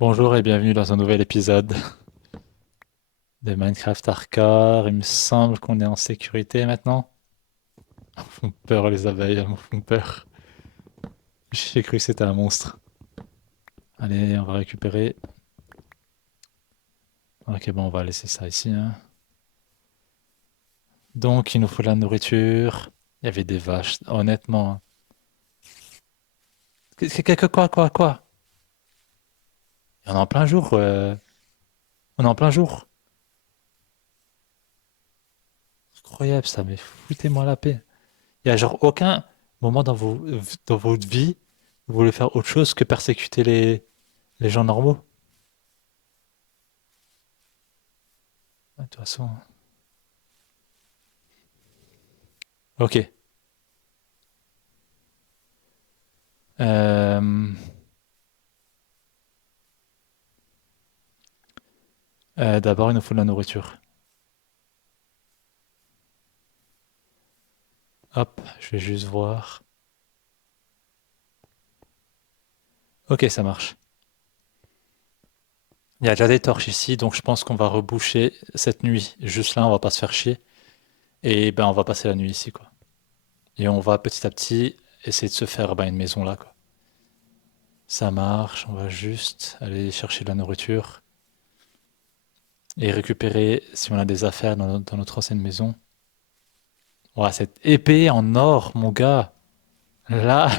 Bonjour et bienvenue dans un nouvel épisode de Minecraft Hardcore. Il me semble qu'on est en sécurité maintenant. Elles me font peur les abeilles, elles me font peur. J'ai cru que c'était un monstre. Allez, on va récupérer. Ok, bon, on va laisser ça ici, hein. Donc, il nous faut de la nourriture. Il y avait des vaches, honnêtement, hein. Quoi? On est en plein jour. On est en plein jour. Incroyable ça, mais foutez-moi la paix. Il y a genre aucun moment dans votre vie où vous voulez faire autre chose que persécuter les gens normaux. Ouais, de toute façon. Ok. Euh, d'abord, il nous faut de la nourriture. Hop, je vais juste voir. Ok, ça marche. Il y a déjà des torches ici, donc je pense qu'on va reboucher cette nuit. Juste là, on va pas se faire chier. Et ben, on va passer la nuit ici, quoi. Et on va petit à petit essayer de se faire ben, une maison là, quoi. Ça marche, on va juste aller chercher de la nourriture et récupérer, si on a des affaires dans notre ancienne maison. Ouah, cette épée en or, mon gars. Là,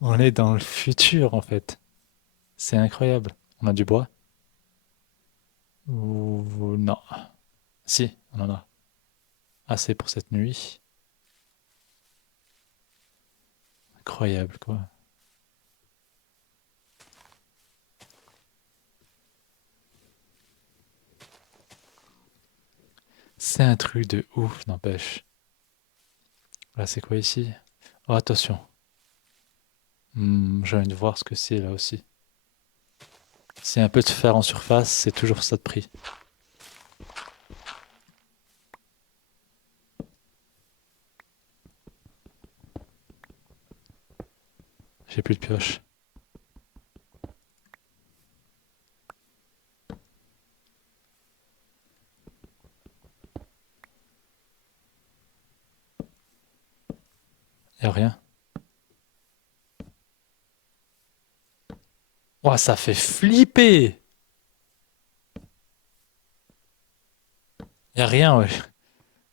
on est dans le futur, en fait. C'est incroyable. On a du bois? Ou non. Si, on en a assez pour cette nuit. Incroyable, quoi. C'est un truc de ouf, n'empêche. Là, c'est quoi ici? Oh, attention. J'ai envie de voir ce que c'est là aussi. C'est un peu de fer en surface, c'est toujours ça de prix. J'ai plus de pioche. Y a rien. Ouah, ça fait flipper! Y a rien, ouais.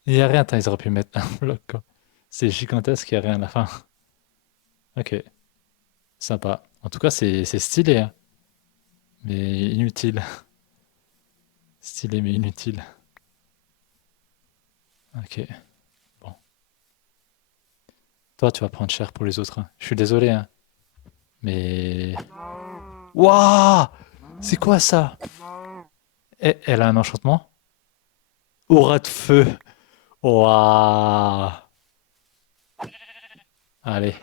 Y a rien. Attends, ils auraient pu mettre un bloc, quoi. C'est gigantesque, y a rien à la fin. Ok, sympa. En tout cas, c'est stylé, hein. Mais inutile. Stylé, mais inutile. Ok, bon. Toi, tu vas prendre cher pour les autres, hein. Je suis désolé, hein. Mais... Waouh! C'est quoi ça? Elle a un enchantement? Aura de feu. Waouh! Allez.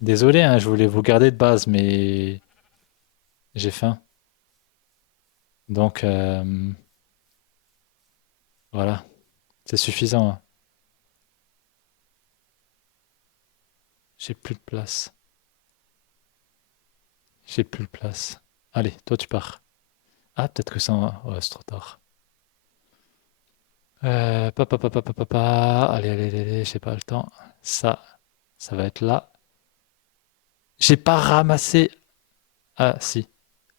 Désolé, hein, je voulais vous garder de base, mais j'ai faim. Donc, voilà. C'est suffisant, hein. J'ai plus de place. J'ai plus de place. Allez, toi, tu pars. Ah, peut-être que ça... Ouais, c'est trop tard. Allez, j'ai pas le temps. Ça, ça va être là. J'ai pas ramassé. Ah, si.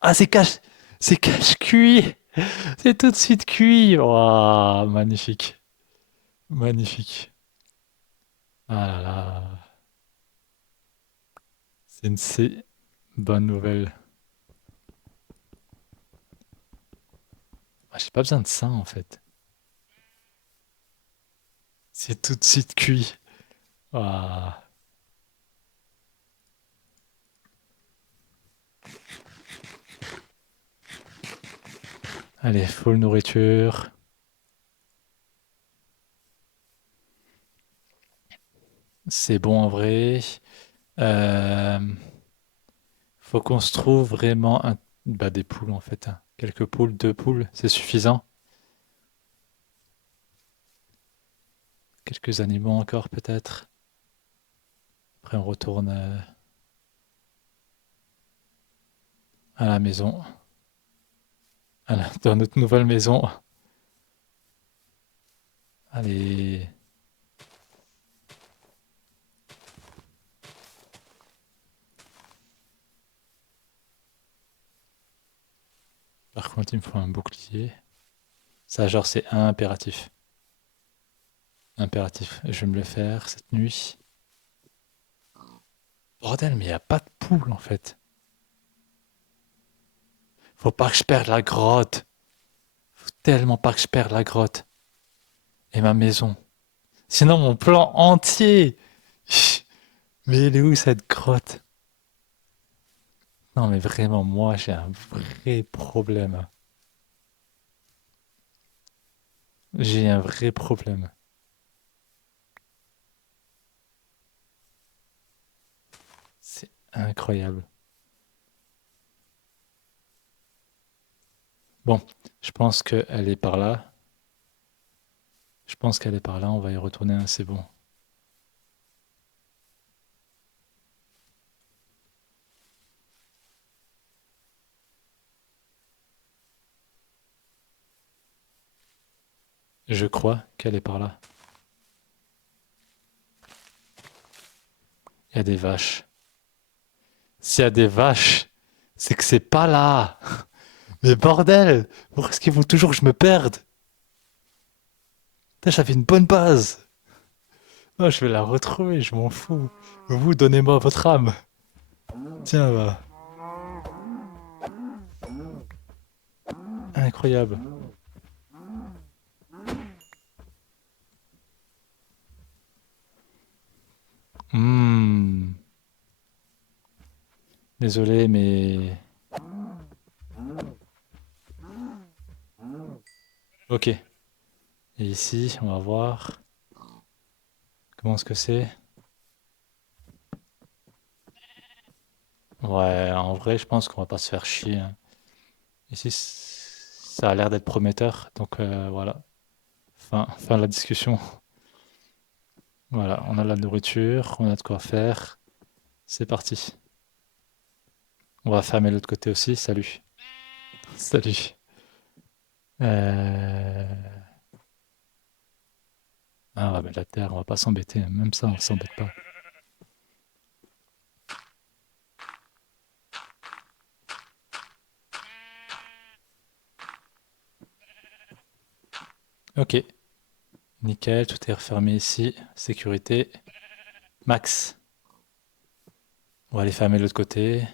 Ah, c'est cache cuit. C'est tout de suite cuit. Waouh, magnifique. Magnifique. Ah là là. C'est une bonne nouvelle. Ah, j'ai pas besoin de ça, en fait. C'est tout de suite cuit. Waouh. Allez, full nourriture. C'est bon en vrai. Euh, Faut qu'on se trouve vraiment bah, des poules, en fait, hein. Quelques poules, deux poules, c'est suffisant. Quelques animaux encore, peut-être. Après, on retourne. à la maison, dans notre nouvelle maison. Allez. Par contre, il me faut un bouclier. Ça, genre, c'est impératif. Impératif. Je vais me le faire cette nuit. Bordel, mais il n'y a pas de poule en fait. Faut pas que je perde la grotte. Faut tellement pas que je perde la grotte. Et ma maison. Sinon, mon plan entier. Mais elle est où cette grotte? Non, mais vraiment, moi, j'ai un vrai problème. J'ai un vrai problème. C'est incroyable. Bon, je pense qu'elle est par là. Je pense qu'elle est par là. On va y retourner, hein, c'est bon. Je crois qu'elle est par là. Il y a des vaches. S'il y a des vaches, c'est que c'est pas là. Mais bordel, pourquoi est-ce qu'il faut toujours que je me perde? Putain, j'avais une bonne base. Oh, je vais la retrouver, je m'en fous. Vous, donnez-moi votre âme. Tiens, bah. Incroyable. Hmm. Désolé, mais... Ok. Et ici, on va voir comment est-ce que c'est. Ouais, en vrai, je pense qu'on va pas se faire chier, hein. Ici, ça a l'air d'être prometteur. Donc voilà. Fin de la discussion. Voilà, on a la nourriture, on a de quoi faire. C'est parti. On va fermer l'autre côté aussi. Salut. Salut. Euh, Ah, on va mettre la terre, on va pas s'embêter, hein. Même ça, on s'embête pas. Ok, nickel, tout est refermé ici. Sécurité. Max. On va aller fermer l'autre côté.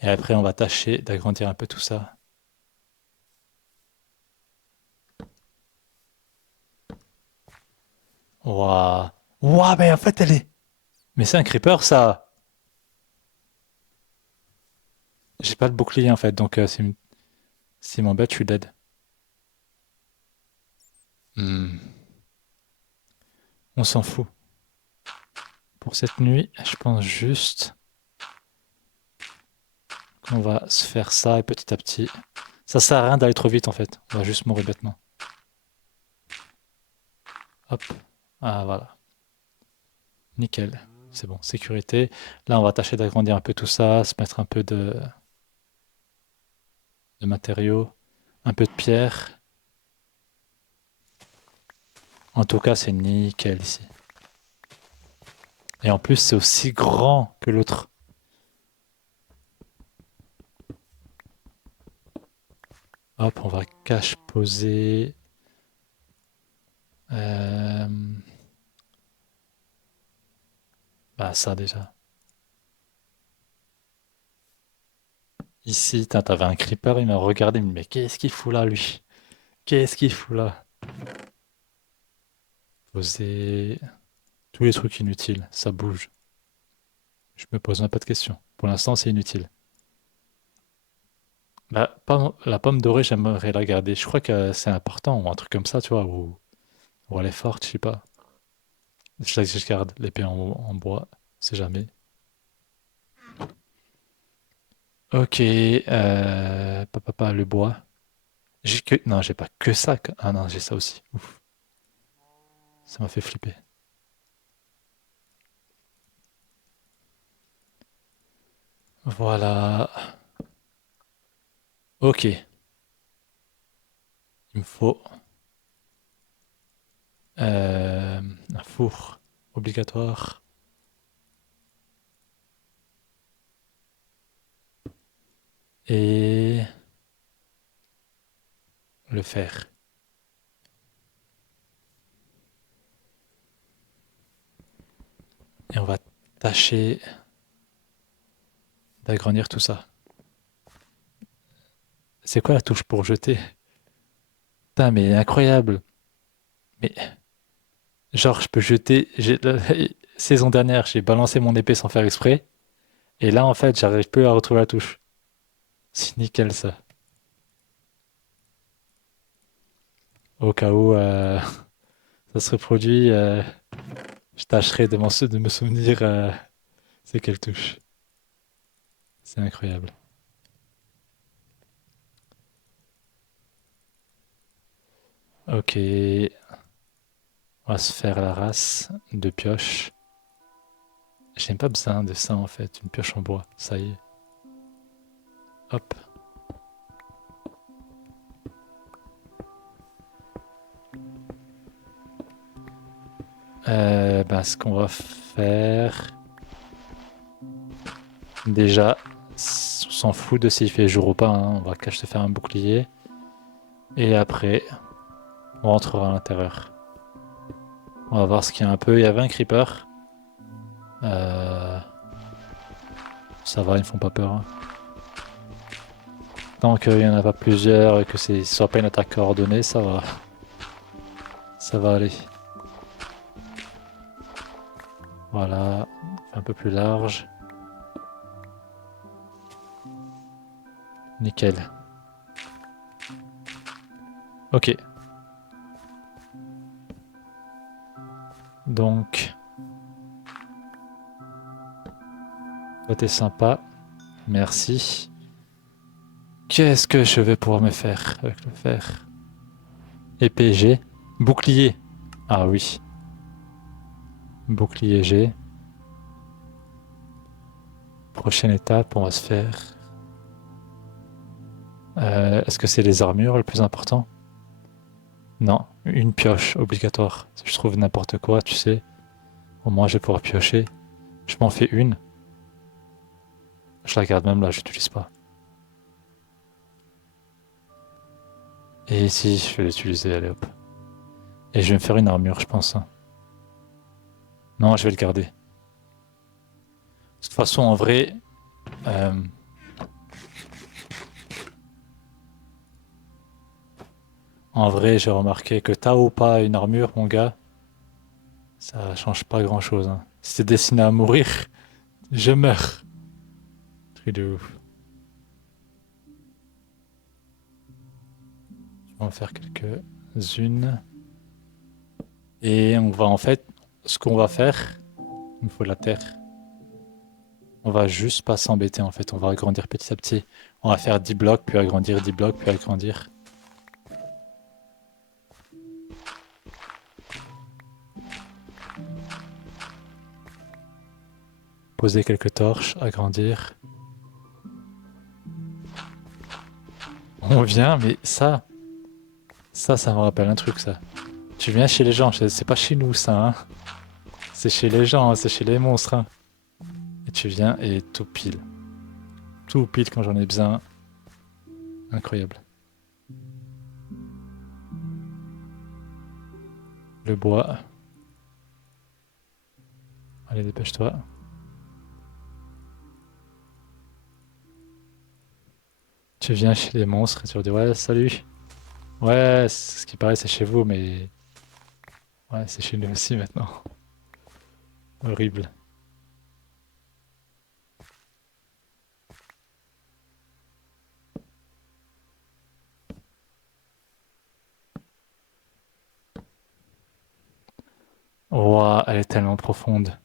Et après, on va tâcher d'agrandir un peu tout ça. Ouah. Ouah, mais en fait, elle est. Mais c'est un creeper, ça. J'ai pas de bouclier, en fait, donc s'il m'embête, je suis dead. Hmm. On s'en fout. Pour cette nuit, je pense juste qu'on va se faire ça et petit à petit. Ça sert à rien d'aller trop vite, en fait. On va juste mourir bêtement. Hop. Ah, voilà. Nickel. C'est bon, sécurité. Là, on va tâcher d'agrandir un peu tout ça, se mettre un peu de matériaux, un peu de pierre. En tout cas, c'est nickel ici. Et en plus, c'est aussi grand que l'autre. Hop, on va cache poser. Euh, Bah, ça déjà. Ici, t'avais un creeper, il m'a regardé, il me dit, mais qu'est-ce qu'il fout là, lui? Qu'est-ce qu'il fout là? Poser tous les trucs inutiles, ça bouge. Je me pose même pas de questions. Pour l'instant, c'est inutile. La pomme dorée, j'aimerais la garder. Je crois que c'est important, ou un truc comme ça, tu vois, ou elle est forte, je sais pas. Je garde l'épée en bois, c'est jamais. Ok, le bois. Non, j'ai pas que ça. Ah non, j'ai ça aussi. Ouf, ça m'a fait flipper. Voilà. Ok, il me faut un four obligatoire et le fer. Et on va tâcher d'agrandir tout ça. C'est quoi la touche pour jeter? Putain, mais incroyable. Mais genre, je peux jeter. Saison dernière, j'ai balancé mon épée sans faire exprès. Et là, en fait, j'arrive plus à retrouver la touche. C'est nickel ça. Au cas où ça se reproduit, je tâcherai de me souvenir c'est quelle touche. C'est incroyable. Ok, on va se faire la race de pioche. J'ai même pas besoin de ça en fait, une pioche en bois. Ça y est. Hop. Bah, ce qu'on va faire. Déjà, on s'en fout de s'il fait jour ou pas, hein. On va cacher se faire un bouclier. Et après, on rentrera à l'intérieur. On va voir ce qu'il y a un peu. Il y avait un creeper. Euh, Ça va, ils me font pas peur, hein. Tant qu'il y en a pas plusieurs et que ce soit pas une attaque coordonnée, ça va. Ça va aller. Voilà, un peu plus large. Nickel. Ok. Donc, toi t'es sympa. Merci. Qu'est-ce que je vais pouvoir me faire avec le fer? Épée G. Bouclier. Ah oui. Bouclier G. Prochaine étape, on va se faire. Est-ce que c'est les armures le plus important? Non, une pioche obligatoire. Si je trouve n'importe quoi, tu sais, au moins je vais pouvoir piocher. Je m'en fais une. Je la garde même là, je l'utilise pas. Et ici, je vais l'utiliser, allez hop. Et je vais me faire une armure, je pense, hein. Non, je vais le garder. De toute façon, euh, en vrai, j'ai remarqué que t'as ou pas une armure, mon gars, ça change pas grand-chose, hein. Si t'es destiné à mourir, je meurs. Truc de ouf. On va en faire quelques-unes. Et on va en fait, ce qu'on va faire, il me faut de la terre. On va juste pas s'embêter en fait, on va agrandir petit à petit. On va faire 10 blocs, puis agrandir, 10 blocs, puis agrandir. Poser quelques torches, agrandir. On vient, mais ça me rappelle un truc ça. Tu viens chez les gens, c'est pas chez nous ça, hein. C'est chez les gens, hein, c'est chez les monstres, hein. Et tu viens et tout pile. Tout pile quand j'en ai besoin. Incroyable. Le bois. Allez, dépêche-toi. Tu viens chez les monstres et tu leur dis ouais, salut. Ouais, ce qui paraît c'est chez vous, mais ouais, c'est chez nous aussi maintenant. Horrible. Ouah, elle est tellement profonde.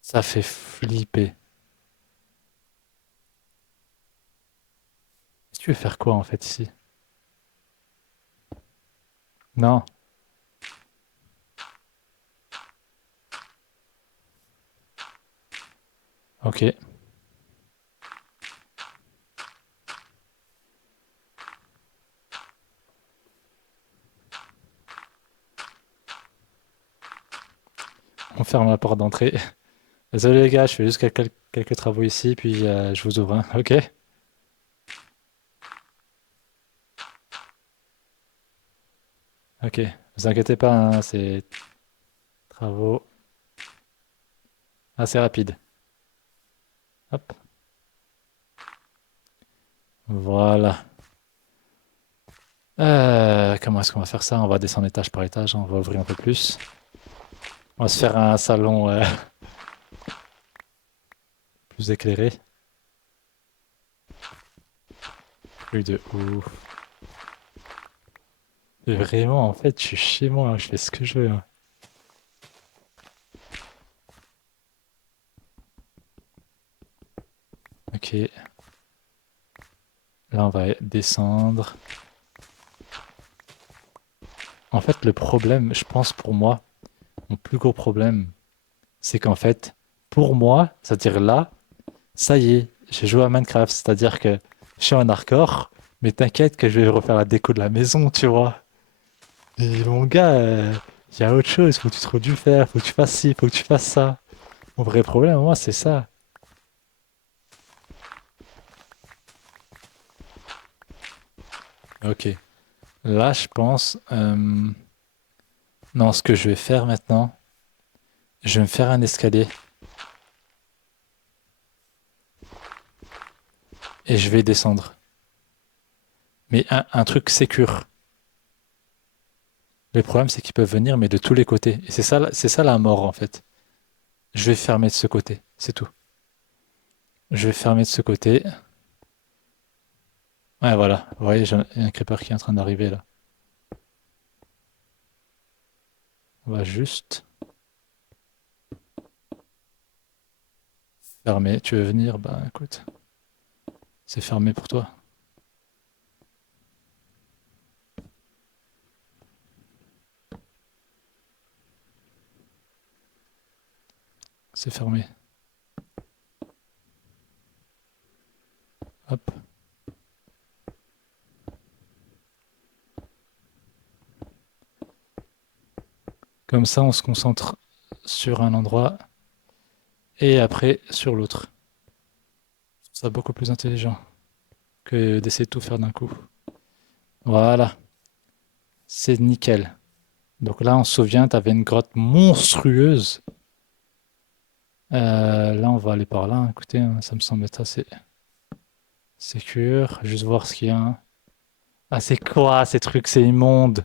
Ça fait flipper. Tu veux faire quoi en fait ici? Non. Ok. ferme la porte d'entrée. Désolé les gars, je fais juste quelques travaux ici, puis je vous ouvre, hein. Ok? Ok. Vous inquiétez pas, hein, c'est travaux assez rapides. Hop. Voilà. Comment est-ce qu'on va faire ça? On va descendre étage par étage, hein, on va ouvrir un peu plus. On va se faire un salon plus éclairé. Plus de ouf. Et vraiment, en fait, je suis chez moi, hein, je fais ce que je veux, hein. Ok, là on va descendre. En fait, le problème, je pense pour moi, mon plus gros problème, c'est qu'en fait, pour moi, c'est-à-dire là, ça y est, j'ai joué à Minecraft, c'est-à-dire que je suis en hardcore, mais t'inquiète que je vais refaire la déco de la maison, tu vois. Et mon gars, il y a autre chose, faut que tu trouves du faire, faut que tu fasses ci, faut que tu fasses ça. Mon vrai problème, moi, c'est ça. Ok. Là, je pense, non, ce que je vais faire maintenant, je vais me faire un escalier et je vais descendre. Mais un truc sécure. Le problème, c'est qu'ils peuvent venir, mais de tous les côtés. Et c'est ça la mort, en fait. Je vais fermer de ce côté, c'est tout. Je vais fermer de ce côté. Ouais, voilà. Vous voyez, il y a un creeper qui est en train d'arriver là. On va juste fermer. Tu veux venir? Bah écoute, c'est fermé pour toi. C'est fermé. Hop. Comme ça, on se concentre sur un endroit et après sur l'autre. C'est beaucoup plus intelligent que d'essayer de tout faire d'un coup. Voilà, c'est nickel. Donc là, on se souvient, tu avais une grotte monstrueuse. Là, on va aller par là, hein. Écoutez, hein, ça me semble être assez sécure. Juste voir ce qu'il y a, hein. Ah, c'est quoi ces trucs? C'est immonde.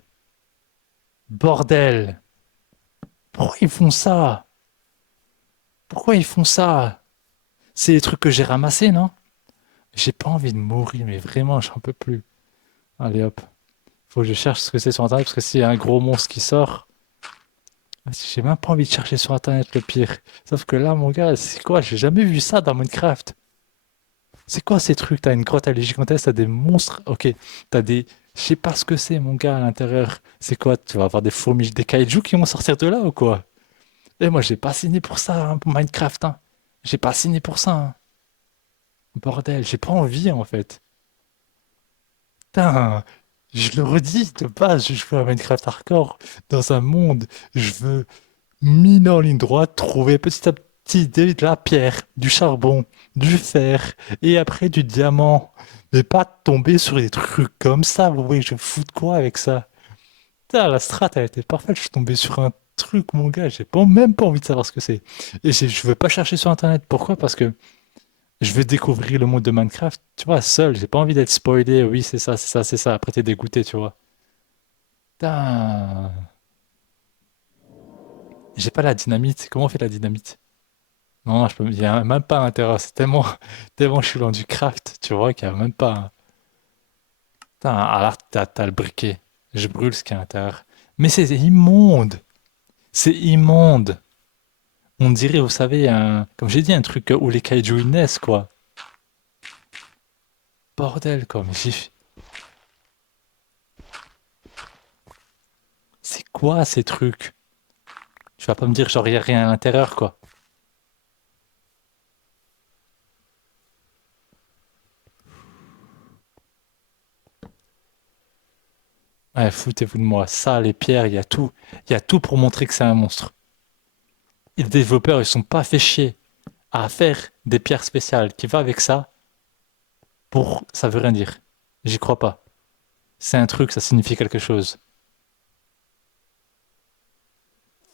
Bordel! Pourquoi ils font ça? Pourquoi ils font ça? C'est les trucs que j'ai ramassés, non? J'ai pas envie de mourir, mais vraiment, j'en peux plus. Allez hop. Faut que je cherche ce que c'est sur internet, parce que s'il y a un gros monstre qui sort, j'ai même pas envie de chercher sur internet le pire. Sauf que là, mon gars, c'est quoi? J'ai jamais vu ça dans Minecraft. C'est quoi ces trucs? T'as une grotte, elle est gigantesque, t'as des monstres. Ok, t'as des. Je sais pas ce que c'est, mon gars, à l'intérieur. C'est quoi? Tu vas avoir des fourmis, des kaijus qui vont sortir de là ou quoi? Eh, moi, j'ai pas signé pour ça, hein, pour Minecraft, hein. J'ai pas signé pour ça, hein. Bordel, j'ai pas envie, en fait. Putain, je le redis, de base, je joue à Minecraft Hardcore dans un monde. Je veux miner en ligne droite, trouver petit à petit de la pierre, du charbon, du fer, et après du diamant. Mais pas tomber sur des trucs comme ça, vous voyez, je fous de quoi avec ça? Putain, la strat, elle était parfaite, je suis tombé sur un truc, mon gars, j'ai pas, même pas envie de savoir ce que c'est. Et je veux pas chercher sur Internet. Pourquoi? Parce que je veux découvrir le monde de Minecraft, tu vois, seul. J'ai pas envie d'être spoilé. Oui, c'est ça, c'est ça, c'est ça. Après, t'es dégoûté, tu vois. Putain, j'ai pas la dynamite. Comment on fait la dynamite? Non, je peux, il y a même pas un intérêt. C'est tellement, tellement je suis dans du craft, tu vois, qu'il y a même pas un. Putain, alors t'as le briquet. Je brûle ce qui est à l'intérieur. Mais c'est immonde. C'est immonde. On dirait, vous savez, comme j'ai dit, un truc où les kaiju ils naissent, quoi. Bordel, quoi. Mais c'est quoi ces trucs? Tu vas pas me dire genre y a rien à l'intérieur, quoi. Ouais, foutez-vous de moi. Ça, les pierres, il y a tout. Il y a tout pour montrer que c'est un monstre. Et les développeurs, ils sont pas fait chier à faire des pierres spéciales qui va avec ça pour... Ça veut rien dire. J'y crois pas. C'est un truc, ça signifie quelque chose.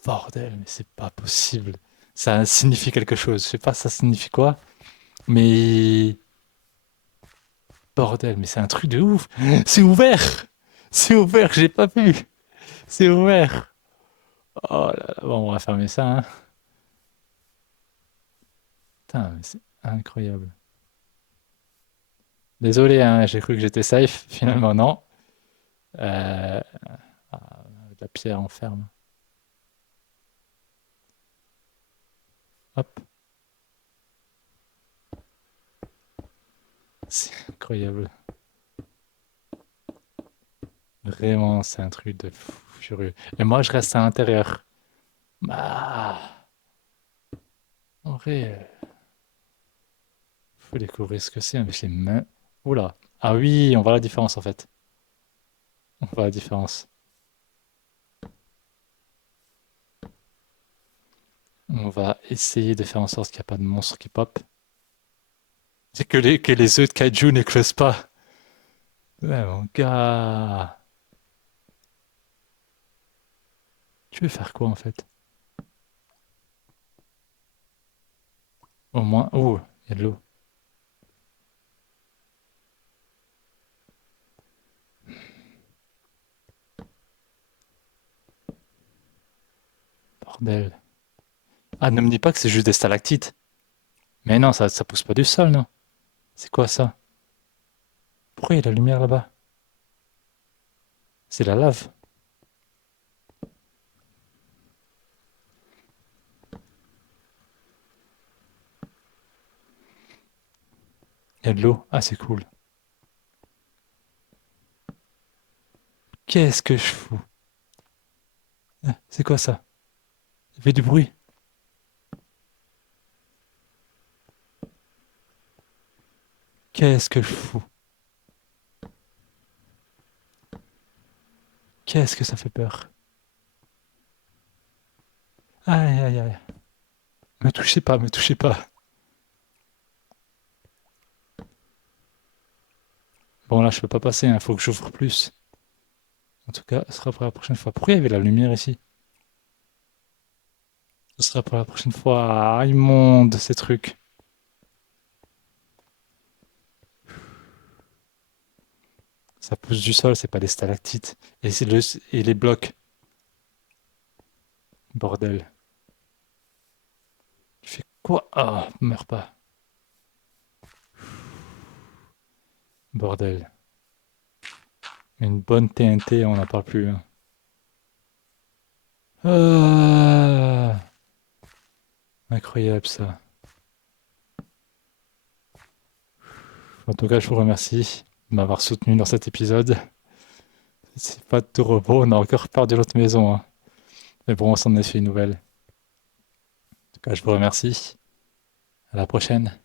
Bordel, mais c'est pas possible. Ça signifie quelque chose. Je sais pas ça signifie quoi, mais... Bordel, mais c'est un truc de ouf. C'est ouvert. C'est ouvert, j'ai pas vu. C'est ouvert. Oh là là, bon, on va fermer ça, hein. Putain, mais c'est incroyable. Désolé, hein, j'ai cru que j'étais safe. Finalement, non. Euh, de la pierre en ferme. Hop. C'est incroyable. Vraiment, c'est un truc de fou furieux. Et moi, je reste à l'intérieur. Bah, en vrai, faut découvrir ce que c'est avec les mains. Oula. Ah oui, on voit la différence en fait. On voit la différence. On va essayer de faire en sorte qu'il n'y a pas de monstre qui pop. C'est que les œufs de kaiju n'éclosent pas. Ouais, mon gars. Tu veux faire quoi en fait? Au moins. Oh, il y a de l'eau. Bordel. Ah, ne me dis pas que c'est juste des stalactites. Mais non, ça pousse pas du sol, non? C'est quoi ça? Pourquoi il y a de la lumière là-bas? C'est la lave. Il y a de l'eau. Ah, c'est cool. Qu'est-ce que je fous? Ah, c'est quoi ça? Ça fait du bruit. Qu'est-ce que je fous? Qu'est-ce que ça fait peur? Aïe, aïe, aïe. Me touchez pas, me touchez pas. Bon, là, je peux pas passer, il faut que j'ouvre plus. En tout cas, ce sera pour la prochaine fois. Pourquoi il y avait la lumière ici? Ce sera pour la prochaine fois. Ah, immonde, ces trucs. Ça pousse du sol, c'est pas des stalactites. Et les blocs. Bordel. Tu fais quoi? Ah, meurs pas. Bordel. Une bonne TNT, on n'en parle plus, hein. Ah, incroyable ça. En tout cas, je vous remercie de m'avoir soutenu dans cet épisode. C'est pas de tout repos, on a encore perdu l'autre maison, hein. Mais bon, on s'en est fait une nouvelle. En tout cas, je vous remercie. À la prochaine.